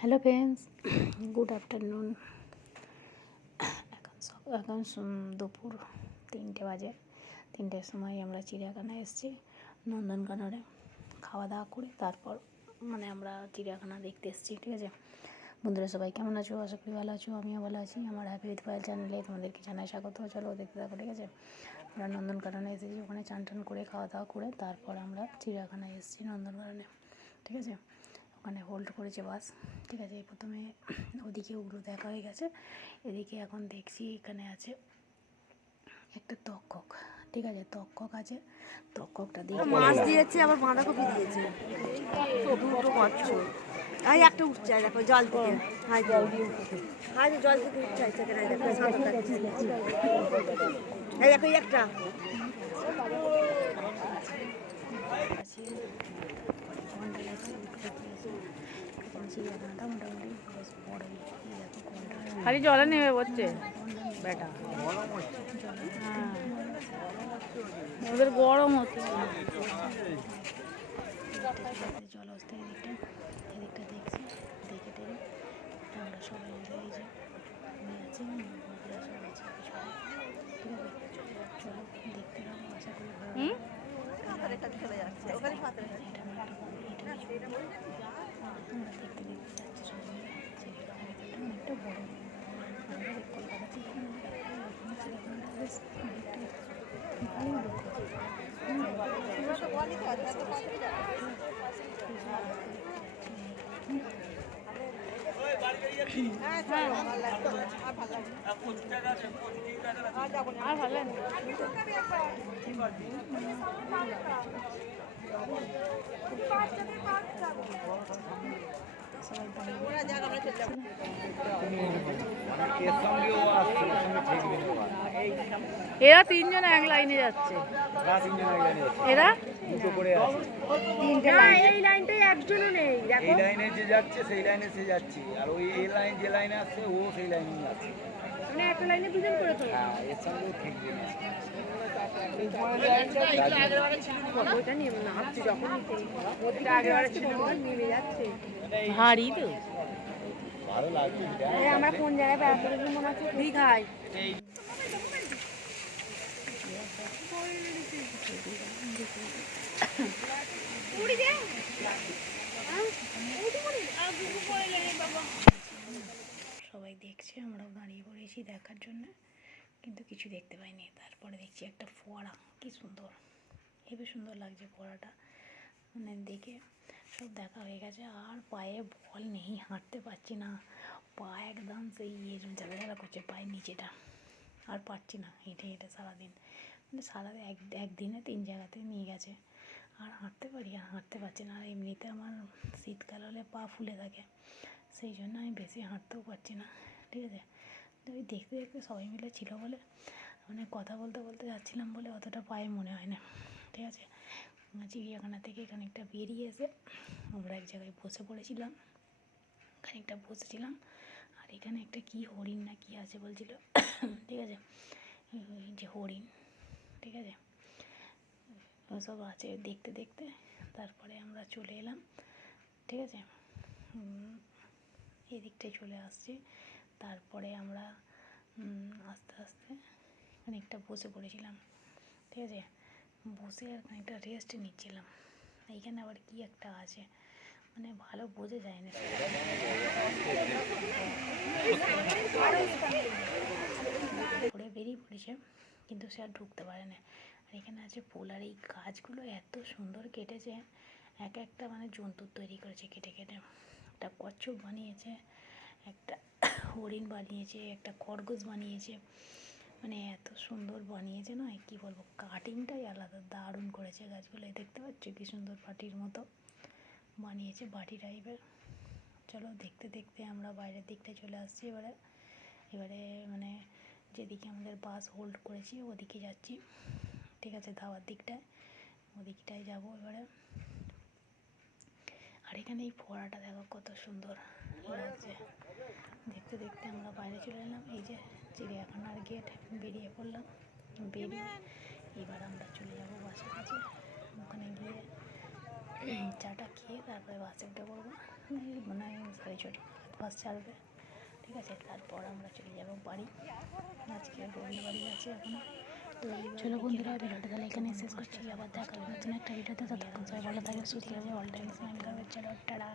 Hello friends, good afternoon. এখন এখন দুপুর তিনটে বাজে। তিনটের সময় আমরা চিড়িয়াখানায় এসেছি, নন্দনকাননে খাওয়া দাওয়া করে তারপর মানে আমরা চিড়িয়াখানা দেখতে এসেছি, ঠিক আছে? বন্ধুরা সবাই কেমন আছো? আশা করি ভালো আছো, আমিও ভালো আছি। আমার হ্যাপি উইথ ফাইল চ্যানেলে তোমাদেরকে জানাই স্বাগত। চলো দেখতে থাকো, ঠিক আছে? আমরা নন্দনকাননে এসেছি, ওখানে চান টান করে খাওয়া দাওয়া করে, তারপর আমরা চিড়িয়াখানায় এসেছি নন্দনকাননে, ঠিক আছে? ওখানে হোল্ড করেছে বাস ঠিক আছে এই প্রথমে ওদিকে ওগুলো দেখা হয়ে গেছে। এদিকে এখন দেখছি এখানে আছে একটা তক্ষক ঠিক আছে তক্ষক আছে। তক্ষকটা দিয়ে মাছ দিয়েছে আবার বাঁধাকপি দিয়েছে। দুটো এই একটা উঠছে দেখো জল থেকে হাই হাই জল থেকে উঠছে এই দেখো এই একটা আছি ঘণ্টা গেছে মোটামুটি বেশ বড়ই দেখো খালি জলে নেমে পড়ছে? বেটা। হ্যাঁ। ওদের গরম হচ্ছে। জল আসতে এদিকটা এদিকটা দেখছি দেখে টেরে আমরা সবাই মিলে এই যে মেয়ে আছে বন্ধুরা সব আছে ঠিক আছে চলো দেখতে পাবো আশা করি ভালো লাগবে। এটা আমার একটা বই, এটা কিছু আমরা দেখতে দেখতে যাচ্ছি সবাই মিলে যে এটা অনেকটা বড় আমাদের কলকাতা থেকে এখানে। আর ভালো লাগে এরা তিনজন এক লাইনে যাচ্ছে। এরা এই লাইনটাই একজনও নেই এই লাইনে যে যাচ্ছে সেই লাইনে সে যাচ্ছে। আর ওই এই লাইন যে লাইনে আসছে ও সেই লাইনে যাচ্ছে। মানে একটা লাইনে দুজন করে তো হ্যাঁ এর সঙ্গেও ঠিক ওইটা যখন ওদিকে আগেবারে ছিল না, নেমে যাচ্ছে। ভারী তো। ভালো লাগছে এই আমরা কোন জায়গায় বেড়াতে মনে হচ্ছে দীঘায়। সবাই দেখছে, আমরাও দাঁড়িয়ে পড়েছি দেখার জন্য, কিন্তু কিছু দেখতে পাইনি। তারপরে দেখছি একটা ফোয়ারা, কি সুন্দর। হেবি সুন্দর লাগছে ফোয়ারাটা। মানে দেখে সব দেখা হয়ে গেছে, আর পায়ে বল নেই, হাঁটতে পারছি না। পা একদম সেই ইয়ে জ্বালা জ্বালা করছে, পায়ের নিচেটা। আর পারছি না, হেঁটে হেঁটে সারাদিন। মানে সারা এক, একদিনে তিন জায়গাতে নিয়ে গেছে। আর হাঁটতে পারি, আর হাঁটতে পারছি না। আর এমনিতে আমার শীতকাল হলে পা ফুলে থাকে। সেই জন্য আমি বেশি হাঁটতেও পারছি না, ঠিক আছে? তো ওই দেখতে দেখতে সবাই মিলে ছিল বলে মানে কথা বলতে বলতে যাচ্ছিলাম বলে অতটা পায়ে মনে হয় না, ঠিক আছে? চিড়িয়াখানা থেকে খানিকটা বেরিয়ে এসে আমরা এক জায়গায় বসে পড়েছিলাম। খানিকটা বসেছিলাম। আর এখানে একটা কি হরিণ না কি আছে বলছিল, ঠিক আছে? যে হরিণ। ঠিক আছে? ওসব আছে, দেখতে দেখতে তারপরে আমরা চলে এলাম, ঠিক আছে? এদিকটায় চলে আসছি, তারপরে আমরা আস্তে আস্তে খানিকটা বসে পড়েছিলাম, ঠিক আছে? বসে আর খানিকটা রেস্ট নিচ্ছিলাম। এইখানে আবার কি একটা আছে মানে ভালো বোঝা যায় না। পড়ে বেরিয়ে পড়েছে। কিন্তু সে আর ঢুকতে পারে না। আর এখানে আছে ফুল আর এই গাছগুলো এত সুন্দর কেটেছে। এক একটা মানে জন্তুর তৈরি করেছে কেটে কেটে। একটা কচ্ছপ বানিয়েছে, একটা হরিণ বানিয়েছে, একটা খরগোশ বানিয়েছে। মানে এত সুন্দর বানিয়েছে নয় কী বলব কাটিংটাই আলাদা, দারুণ করেছে গাছগুলো। দেখতে পাচ্ছ কি সুন্দর পাটির মতো বানিয়েছে বাটি টাইপের চলো দেখতে দেখতে আমরা বাইরের দিকটায় চলে আসছি এবারে। এবারে মানে যেদিকে আমাদের বাস হোল্ড করেছি, ওদিকে যাচ্ছি। ঠিক আছে ধাবার দিকটায় ওদিকটায় যাব এবারে। আর এখানে এই ফোয়ারাটা দেখো কত সুন্দর। লাগছে দেখতে দেখতে আমরা বাইরে চলে এলাম। এই যে চিড়িয়াখানার গেট বেরিয়ে পড়লাম। বেরিয়ে এবার আমরা চলে যাব বাসের কাছে। ওখানে গিয়ে চাটা খেয়ে তারপরে বাসে উঠে পড়ব। মনে সাড়ে ছটা বাস ছাড়বে ঠিক আছে তারপর আমরা চলে যাব বাড়ি। আজকে বন্ধু বাড়ি আছে এখনও। চলো বন্ধুরা ভিডিওটা তাহলে এখানে শেষ করছি। আবার দেখা হবে নতুন একটা ভিডিওতে। ততক্ষণ সবাই ভালো থাকে সুস্থ থাকে অল টাইম স্মাইল করবে চলো টাটা।